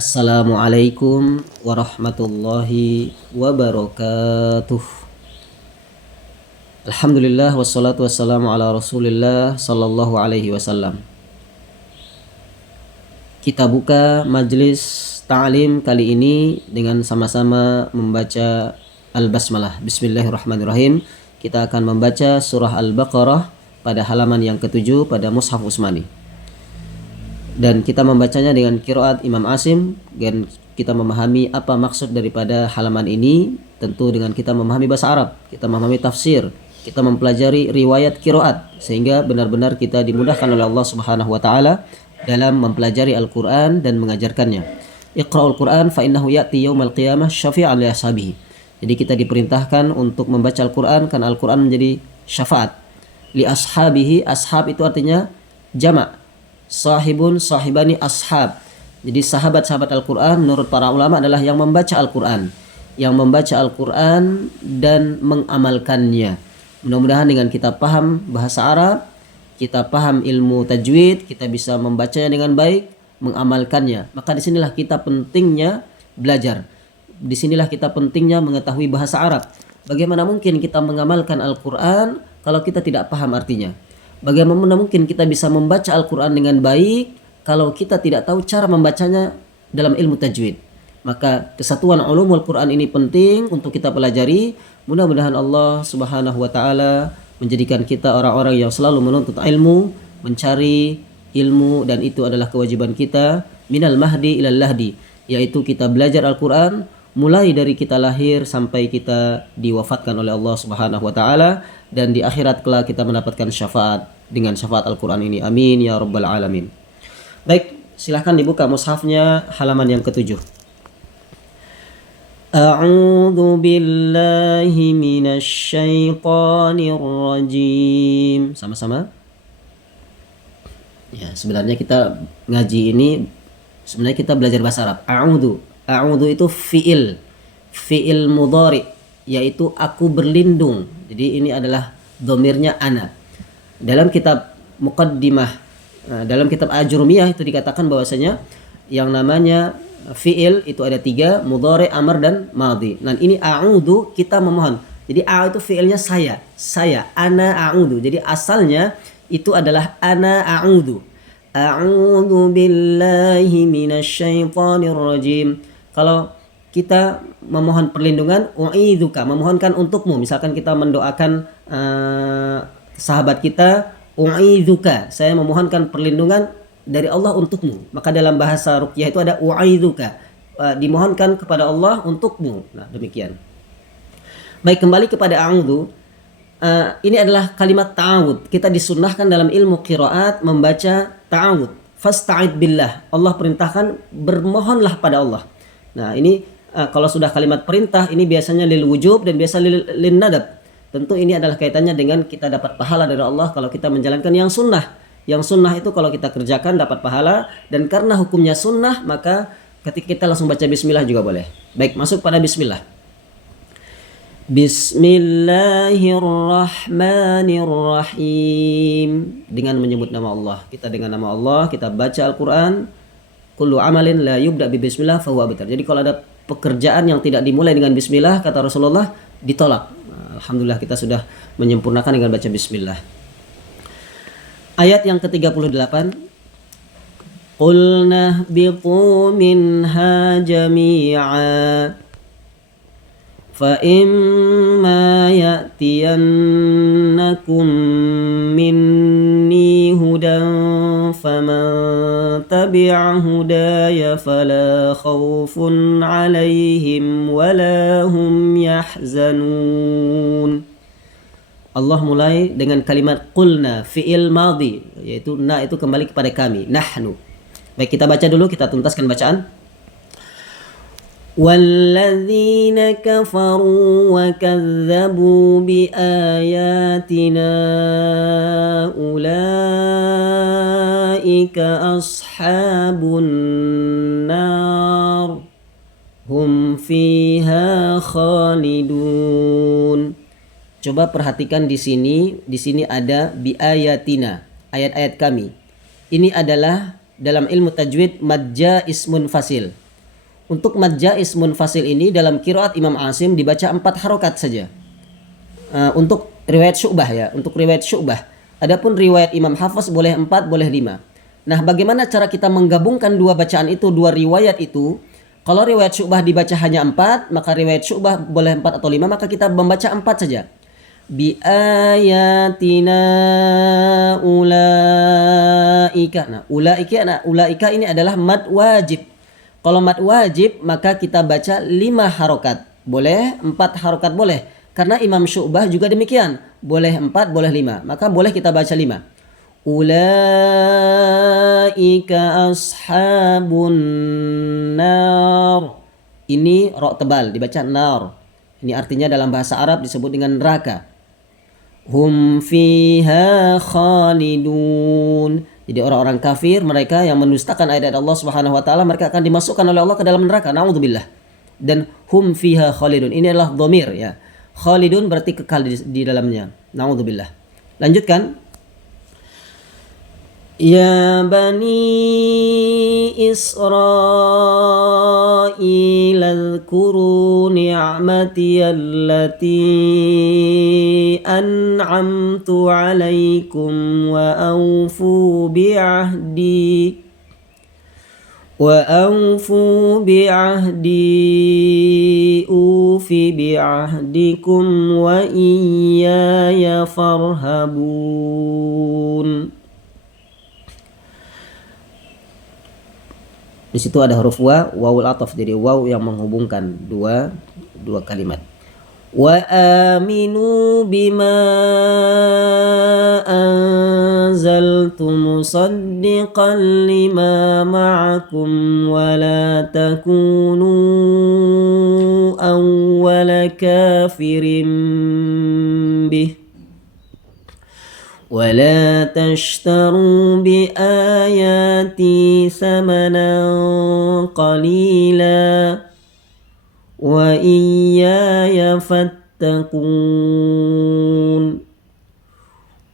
Assalamualaikum warahmatullahi wabarakatuh. Alhamdulillah wassalatu wassalamu ala Rasulillah sallallahu alaihi wasallam. Kita buka majlis ta'lim kali ini dengan sama-sama membaca Al-Basmalah. Bismillahirrahmanirrahim. Kita akan membaca surah Al-Baqarah pada halaman yang ke-7 pada Mushaf Utsmani. Dan kita membacanya dengan qiraat Imam Asim, dan kita memahami apa maksud daripada halaman ini tentu dengan kita memahami bahasa Arab, kita memahami tafsir, kita mempelajari riwayat qiraat sehingga benar-benar kita dimudahkan oleh Allah Subhanahu wa taala dalam mempelajari Al-Qur'an dan mengajarkannya. Iqra'ul Qur'an fa innahu ya'ti yaumal qiyamah syafi'an li ashabihi. Jadi kita diperintahkan untuk membaca Al-Qur'an karena Al-Qur'an menjadi syafaat li ashabihi. Ashab itu artinya jamak. Sahibun, sahibani, ashab. Jadi sahabat-sahabat Al-Quran menurut para ulama adalah yang membaca Al-Quran, yang membaca Al-Quran dan mengamalkannya. Mudah-mudahan dengan kita paham bahasa Arab, kita paham ilmu tajwid, kita bisa membacanya dengan baik, mengamalkannya. Maka disinilah kita pentingnya belajar. Disinilah kita pentingnya mengetahui bahasa Arab. Bagaimana mungkin kita mengamalkan Al-Quran kalau kita tidak paham artinya? Bagaimana mungkin kita bisa membaca Al-Quran dengan baik kalau kita tidak tahu cara membacanya dalam ilmu tajwid? Maka kesatuan ulumul Quran ini penting untuk kita pelajari. Mudah-mudahan Allah Subhanahu wa taala menjadikan kita orang-orang yang selalu menuntut ilmu, mencari ilmu, dan itu adalah kewajiban kita minal mahdi ilal lahdi, yaitu kita belajar Al-Quran mulai dari kita lahir sampai kita diwafatkan oleh Allah Subhanahu wa taala, dan di akhirat kelak kita mendapatkan syafaat dengan syafaat Al-Quran ini. Amin ya rabbal alamin. Baik, silahkan dibuka mushafnya halaman yang ke-7. A'udzu billahi minasy syaithanir rajim. Sama-sama. Ya, sebenarnya kita ngaji ini sebenarnya kita belajar bahasa Arab. A'udzu itu fiil mudhari, yaitu aku berlindung. Jadi ini adalah dhamirnya ana. Dalam kitab Muqaddimah, dalam kitab Ajurumiyah itu dikatakan bahwasanya yang namanya fiil itu ada 3, mudhari, amr, dan madhi. Dan ini a'udzu, kita memohon. Jadi a itu fiilnya saya, ana a'udzu. Jadi asalnya itu adalah ana a'udzu. A'udzu billahi minasyaitonir rajim. Kalau kita memohon perlindungan, u'idzuka, memohonkan untukmu. Misalkan kita mendoakan sahabat kita, u'idzuka, saya memohonkan perlindungan dari Allah untukmu. Maka dalam bahasa ruqyah itu ada u'idzuka, dimohonkan kepada Allah untukmu. Nah, demikian. Baik, kembali kepada a'udzu. Ini adalah kalimat ta'awud. Kita disunnahkan dalam ilmu qiraat membaca ta'awud. Fasta'id billah. Allah perintahkan bermohonlah pada Allah. Nah, ini kalau sudah kalimat perintah ini biasanya lil wujub dan biasa lil nadab. Tentu ini adalah kaitannya dengan kita dapat pahala dari Allah kalau kita menjalankan yang sunnah. Yang sunnah itu kalau kita kerjakan dapat pahala, dan karena hukumnya sunnah maka ketika kita langsung baca bismillah juga boleh. Baik, masuk pada bismillah. Bismillahirrahmanirrahim. Dengan menyebut nama Allah. Kita dengan nama Allah kita baca Al-Quran. Kullu amalin la yubda bi bismillah fahuwa abtar. Jadi kalau ada pekerjaan yang tidak dimulai dengan bismillah, kata Rasulullah, ditolak. Alhamdulillah kita sudah menyempurnakan dengan baca bismillah. Ayat yang ke-38. Qulna biqu minha jami'a fa imma ya'tiyannakum minni hudan faman tabi'a hudaya fala khawfun 'alaihim wala hum yahzanun. Allah mulai dengan kalimat qulna, fi'il madhi, yaitu na itu kembali kepada kami, nahnu. Baik, kita baca dulu, kita tuntaskan bacaan. Walladzina kafaru wa kadzabu bi ayatina ulaika ashabun nar hum fiha khalidun. Coba perhatikan di sini ada bi ayatina, ayat-ayat kami. Ini adalah dalam ilmu tajwid madja ismun fasil. Untuk mad jaiz munfasil ini dalam qiraat Imam Asim dibaca 4 harokat saja. Untuk riwayat Syu'bah ya, untuk riwayat Syu'bah. Adapun riwayat Imam Hafs boleh 4, boleh 5. Nah, bagaimana cara kita menggabungkan dua bacaan itu, dua riwayat itu? Kalau riwayat Syu'bah dibaca hanya 4, maka riwayat Syu'bah boleh 4 atau 5, maka kita membaca 4 saja. Bi ayatina ulaika. Nah, ulaika ini adalah mad wajib. Kalau mad wajib maka kita baca 5 harokat. Boleh 4 harokat boleh. Karena Imam Syu'bah juga demikian. Boleh 4, boleh 5. Maka boleh kita baca 5. Ulaika ashabun nar. Ini ro tebal dibaca nar. Ini artinya dalam bahasa Arab disebut dengan neraka. Hum fiha khalidun. Jadi orang-orang kafir, mereka yang mendustakan ayat Allah Subhanahu wa taala, mereka akan dimasukkan oleh Allah ke dalam neraka. Nauzubillah. Dan hum fiha khalidun. Ini adalah dhamir ya. Khalidun berarti kekal di dalamnya. Nauzubillah. Lanjutkan. Ya bani Israil adhkuru ni'mati allati an'amtu alaikum wa awfu bi'ahdi ufi bi'ahdikum wa iyaya farhabun. Di situ ada huruf wawul ataf, jadi waw yang menghubungkan dua kalimat. Wa aminu bima anzaltu musaddiqan lima ma'akum wa la takunu awwala kafirin bih. ولا تشتروا بآياتي ثمنا قليلا وإياي فاتقون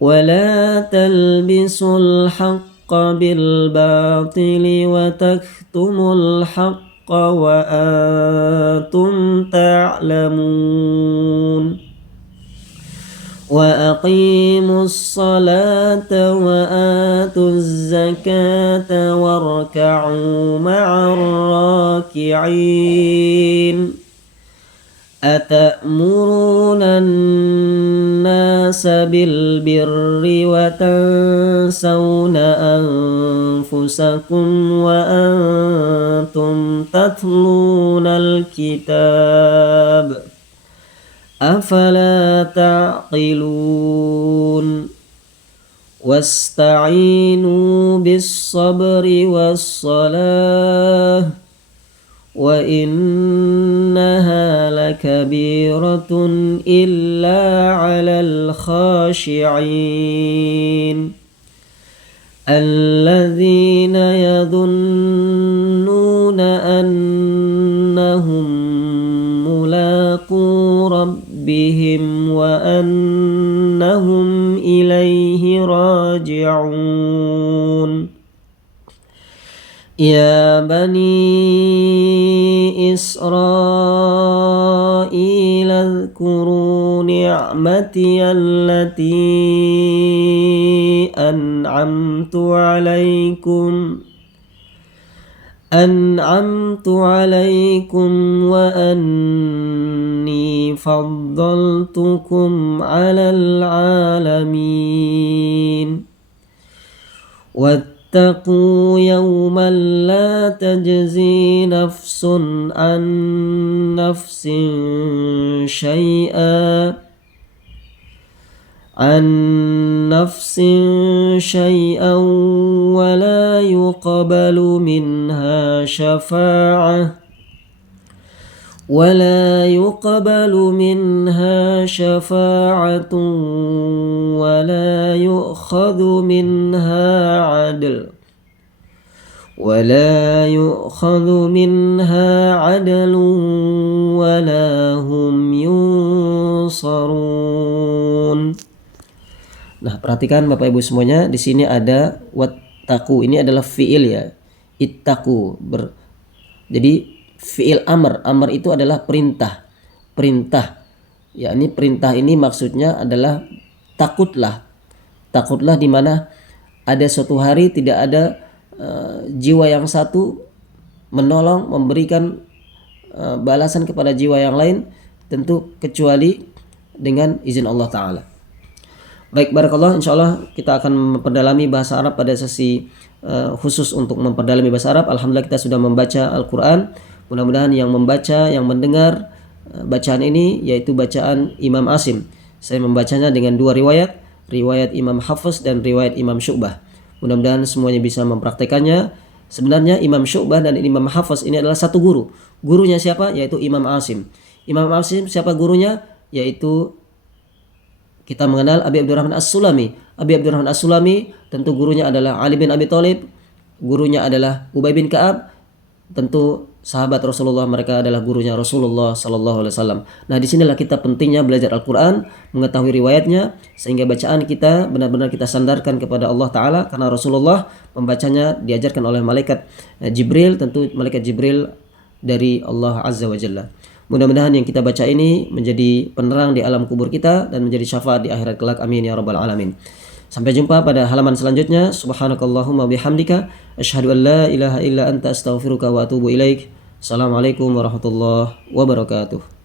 ولا تلبسوا الحق بالباطل وتكتموا الحق وأنتم تعلمون وأقيموا الصلاة وآتوا الزكاة واركعوا مع الراكعين أتأمرون الناس بالبر وتنسون أنفسكم وأنتم تتلون الكتاب أفلا تعقلون واستعينوا بالصبر والصلاة وإنها لكبيرة إلا على الخاشعين الذين يظنون أنهم ملاقو ربهم وأنهم إليه راجعون يا بني إسرائيل اذكروا نعمتي التي أنعمت عليكم وأني فضلتكم على العالمين واتقوا يوما لا تجزي نفس عن نفس شيئا ولا يقبل منها شفاعة ولا يؤخذ منها عدل ولا هم ينصرون. Nah, perhatikan Bapak Ibu semuanya, di sini ada wattaqu. Ini adalah fiil ya. Ittaqu. Jadi fi'il amr. Amr itu adalah perintah. Perintah. Ya, ini perintah ini maksudnya adalah takutlah. Takutlah di mana ada suatu hari tidak ada jiwa yang satu menolong, memberikan balasan kepada jiwa yang lain, tentu kecuali dengan izin Allah Ta'ala. Baik, barakallah, insyaallah kita akan memperdalami bahasa Arab pada sesi khusus untuk memperdalami bahasa Arab. Alhamdulillah kita sudah membaca Al-Quran. Mudah-mudahan yang membaca, yang mendengar bacaan ini yaitu bacaan Imam Asim. Saya membacanya dengan dua riwayat, riwayat Imam Hafiz dan riwayat Imam Syu'bah. Mudah-mudahan semuanya bisa mempraktekannya. Sebenarnya Imam Syu'bah dan Imam Hafiz ini adalah satu guru. Gurunya siapa? Yaitu Imam Asim. Imam Asim siapa gurunya? Yaitu kita mengenal Abi Abdurrahman As-Sulami. Abi Abdurrahman As-Sulami tentu gurunya adalah Ali bin Abi Thalib, gurunya adalah Ubay bin Ka'ab, tentu sahabat Rasulullah, mereka adalah gurunya Rasulullah sallallahu alaihi wasallam. Nah, disinilah kita pentingnya belajar Al-Quran, mengetahui riwayatnya, sehingga bacaan kita benar-benar kita sandarkan kepada Allah Ta'ala, karena Rasulullah membacanya diajarkan oleh malaikat Jibril, tentu malaikat Jibril dari Allah Azza wa Jalla. Mudah-mudahan yang kita baca ini menjadi penerang di alam kubur kita dan menjadi syafaat di akhirat kelak. Amin ya rabbal alamin. Sampai jumpa pada halaman selanjutnya. Subhanakallahumma bihamdika asyhadu an la ilaha illa anta astaghfiruka wa atubu ilaik. Assalamualaikum warahmatullahi wabarakatuh.